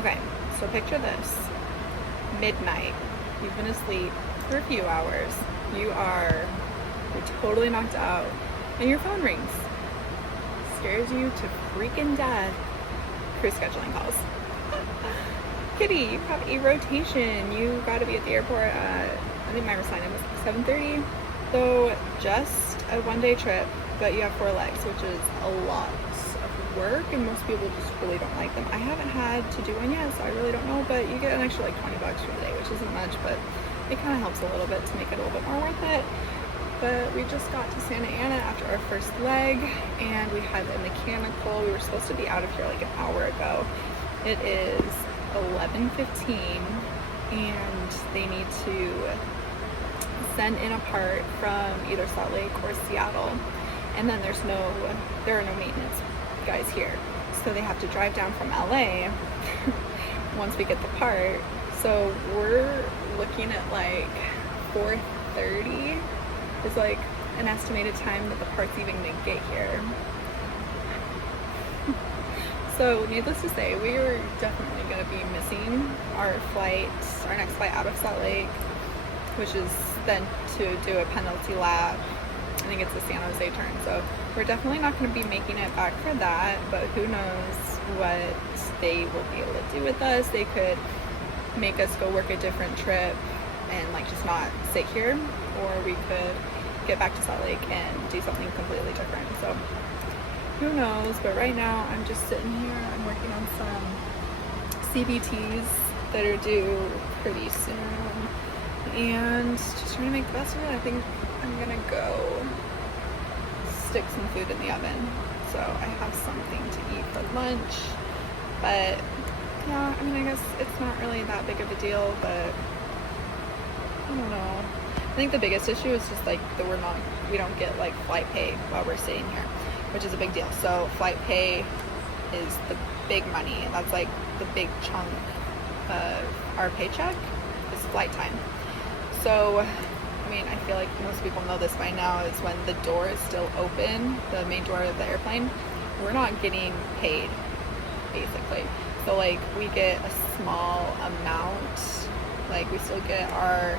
Okay, so picture this. Midnight. You've been asleep for a few hours. You're totally knocked out, and your phone rings. Scares you to freaking death. Crew scheduling calls. Kitty, you have a rotation. You gotta be at the airport at, I think my assignment was 7:30. So just a one-day trip, but you have 4 legs, which is a lot of work, and most people just really don't like them. I haven't had to do one yet, so I really don't know, but you get an extra like $20 for the day, which isn't much, but it kind of helps a little bit to make it a little bit more worth it. But we just got to Santa Ana after our first leg, and we had a mechanical. We were supposed to be out of here like an hour ago. It is 11:15, and they need to send in a part from either Salt Lake or Seattle, and then there are no maintenance guys here, so they have to drive down from LA once we get the part. So we're looking at like 4:30 is like an estimated time that the part's even gonna get here. So needless to say, we are definitely gonna be missing our next flight out of Salt Lake, which is then to do a penalty lap. I think it's the San Jose turn. So we're definitely not going to be making it back for that, but who knows what they will be able to do with us. They could make us go work a different trip and like just not sit here, or we could get back to Salt Lake and do something completely different. So who knows, but right now I'm just sitting here. I'm working on some CBTs that are due pretty soon, and just trying to make the best of it. I think I'm gonna go stick some food in the oven, so I have something to eat for lunch. But yeah, I mean, I guess it's not really that big of a deal, but I don't know. I think the biggest issue is just like that we don't get like flight pay while we're sitting here, which is a big deal. So flight pay is the big money. That's like the big chunk of our paycheck is flight time. So, I mean, I feel like most people know this by now, is when the door is still open, the main door of the airplane, we're not getting paid, basically. So, like, we get a small amount, like, we still get our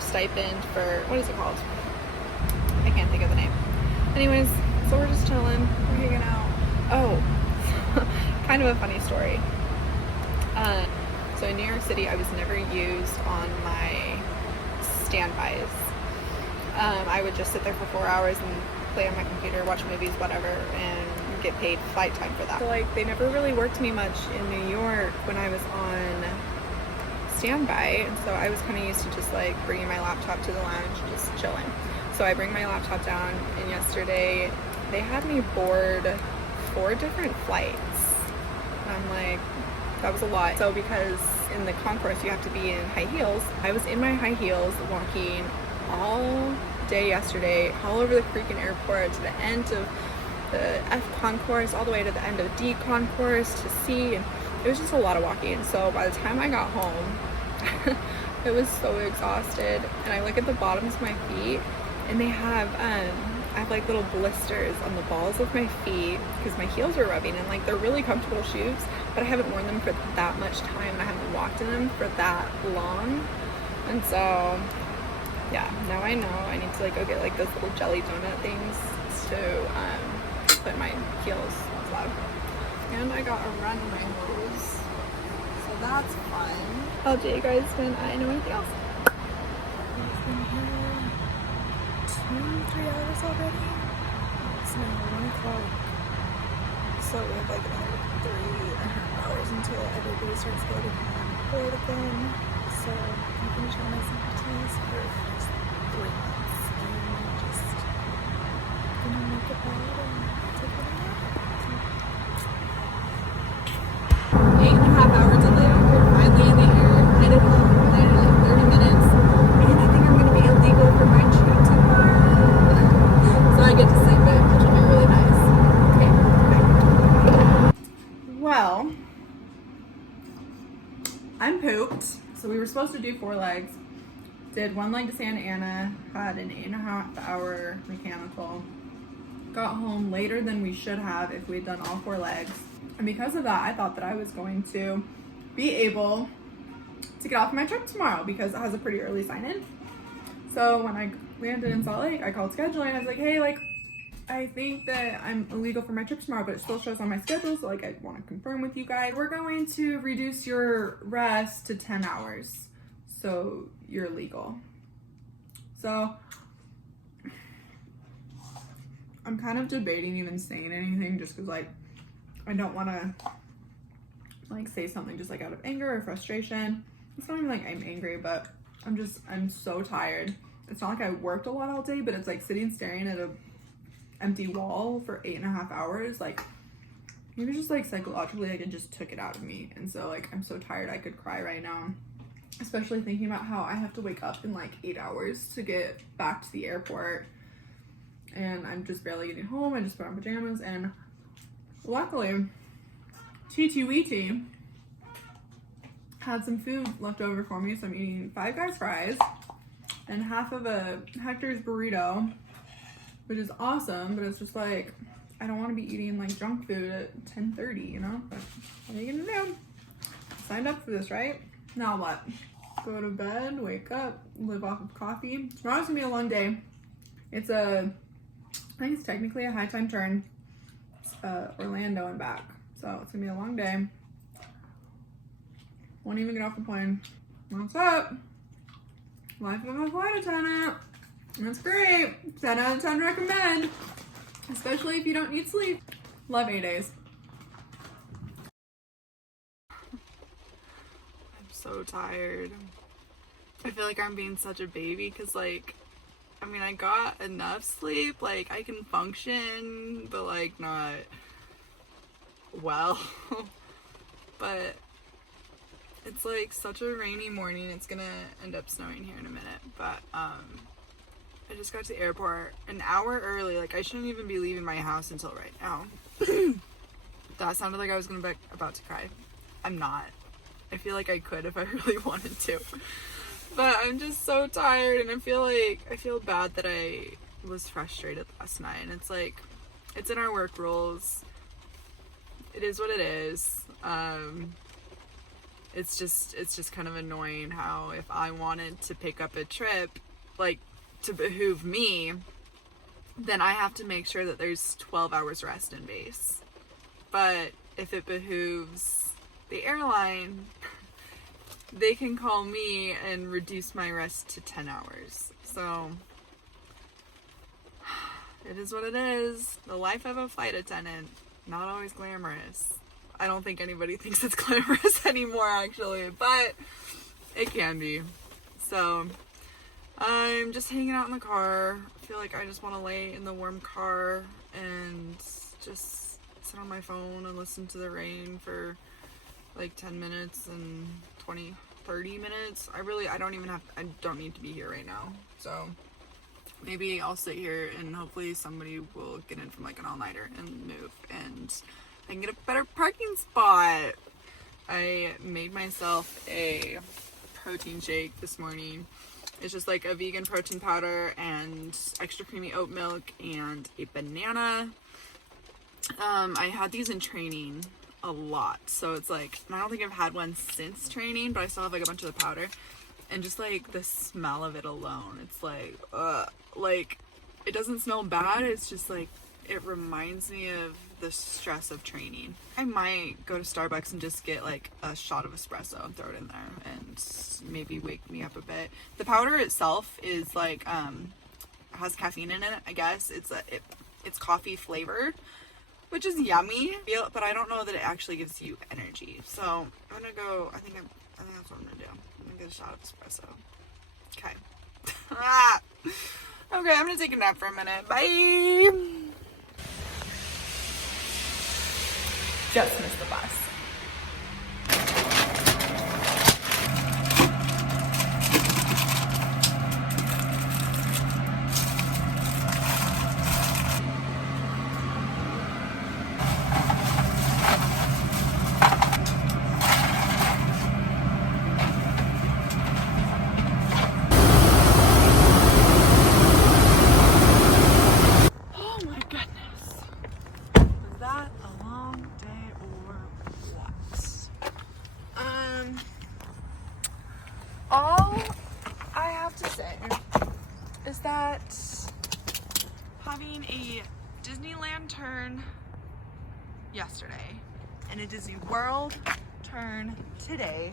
stipend for, what is it called? I can't think of the name. Anyways, so we're just chilling, we're hanging out. Oh, kind of a funny story. So in New York City, I was never used on my standbys. I would just sit there for 4 hours and play on my computer, watch movies, whatever, and get paid flight time for that. So like, they never really worked me much in New York when I was on standby, and so I was kind of used to just like bringing my laptop to the lounge and just chilling. So I bring my laptop down, and yesterday they had me board 4 different flights, and I'm like, that was a lot. So because in the concourse you have to be in high heels, I was in my high heels walking all day yesterday, all over the freaking airport, to the end of the F concourse, all the way to the end of D concourse to C, and it was just a lot of walking. So by the time I got home, I was so exhausted, and I look at the bottoms of my feet, and I have like little blisters on the balls of my feet because my heels are rubbing, and like they're really comfortable shoes, but I haven't worn them for that much time. I haven't walked in them for that long, and so yeah, now I know I need to like go get like those little jelly donut things to put my heels flat. And I got a run in my hose, so that's fun. How did you guys been? I know anything else? I've been here 2-3 hours already. It's now 1 o'clock, so we have like another 3.5 hours until everybody starts getting on board again. So I'm finish all my CPTs for the next 3 months, and I'm just gonna make a bed and take a nap. 8.5 hour delay. We're finally in the air. Headed home. Landed in 30 minutes. And I think I'm going to be illegal for my trip tomorrow. So I get to sleep in, which will be really nice. Okay, bye. Well, I'm pooped. So we were supposed to do 4 legs. Did 1 leg to Santa Ana. Had an 8.5 hour mechanical. Got home later than we should have if we'd done all 4 legs. And because of that, I thought that I was going to be able to get off my trip tomorrow because it has a pretty early sign-in. So when I landed in Salt Lake, I called scheduling and I was like, hey, like, I think that I'm illegal for my trip tomorrow, but it still shows on my schedule, so like I want to confirm with you guys. We're going to reduce your rest to 10 hours, so you're legal. So I'm kind of debating even saying anything just because like I don't want to like say something just like out of anger or frustration. It's not even like I'm angry, but I'm so tired. It's not like I worked a lot all day, but it's like sitting staring at a empty wall for 8.5 hours. Like maybe just like psychologically like it just took it out of me, and so like I'm so tired I could cry right now, especially thinking about how I have to wake up in like 8 hours to get back to the airport, and I'm just barely getting home. I just put on pajamas, and luckily TTWT had some food left over for me, so I'm eating Five Guys fries and half of a Hector's burrito, which is awesome, but it's just like I don't want to be eating like junk food at 10:30, you know? But what are you gonna do? Signed up for this, right? Now what? Go to bed, wake up, live off of coffee. Tomorrow's gonna be a long day. I think it's technically a high time turn. It's, Orlando and back. So it's gonna be a long day. Won't even get off the plane. What's up? Life of a flight attendant. That's great. 10 out of 10 recommend. Especially if you don't need sleep. Love A-days. I'm so tired. I feel like I'm being such a baby because, like, I mean, I got enough sleep. Like, I can function, but, like, not well. But it's, like, such a rainy morning. It's gonna end up snowing here in a minute. But, I just got to the airport an hour early. Like, I shouldn't even be leaving my house until right now. That sounded like I was about to cry. I'm not. I feel like I could if I really wanted to. But I'm just so tired, and I feel bad that I was frustrated last night. And it's like, it's in our work rules. It is what it is. It's just kind of annoying how if I wanted to pick up a trip, like, to behoove me, then I have to make sure that there's 12 hours rest in base. But if it behooves the airline, they can call me and reduce my rest to 10 hours. So it is what it is. The life of a flight attendant, not always glamorous. I don't think anybody thinks it's glamorous anymore, actually, but it can be. So I'm just hanging out in the car. I feel like I just want to lay in the warm car and just sit on my phone and listen to the rain for like 10 minutes and 30 minutes. I don't need to be here right now. So maybe I'll sit here and hopefully somebody will get in from like an all-nighter and move and I can get a better parking spot. I made myself a protein shake this morning. It's just like a vegan protein powder and extra creamy oat milk and a banana. I had these in training a lot, so it's like, and I don't think I've had one since training, but I still have like a bunch of the powder, and just like the smell of it alone, it's like, like it doesn't smell bad, it's just like, it reminds me of the stress of training. I might go to Starbucks and just get like a shot of espresso and throw it in there and maybe wake me up a bit. The powder itself is like has caffeine in it, I guess. It's coffee flavored, which is yummy, but I don't know that it actually gives you energy. So I'm gonna go, I think that's what I'm gonna do. I'm gonna get a shot of espresso. Okay. Okay, I'm gonna take a nap for a minute. Bye. Just missed the bus. Oh my goodness. Was that a long day or was that having a Disneyland turn yesterday and a Disney World turn today.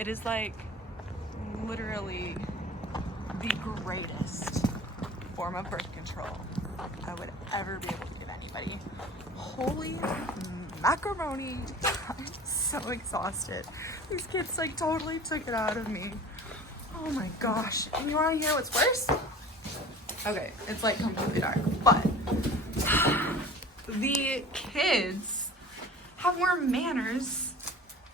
It is like literally the greatest form of birth control I would ever be able to give anybody. Holy macaroni. I'm so exhausted. These kids like totally took it out of me. Oh my gosh. And you wanna hear what's worse? Okay, it's like completely dark, but the kids have more manners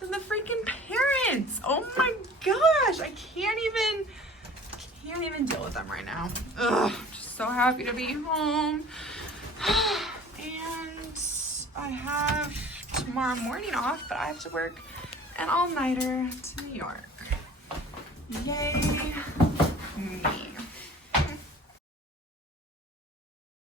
than the freaking parents. Oh my gosh, I can't even deal with them right now. Ugh, I'm just so happy to be home. And I have tomorrow morning off, but I have to work an all-nighter to New York.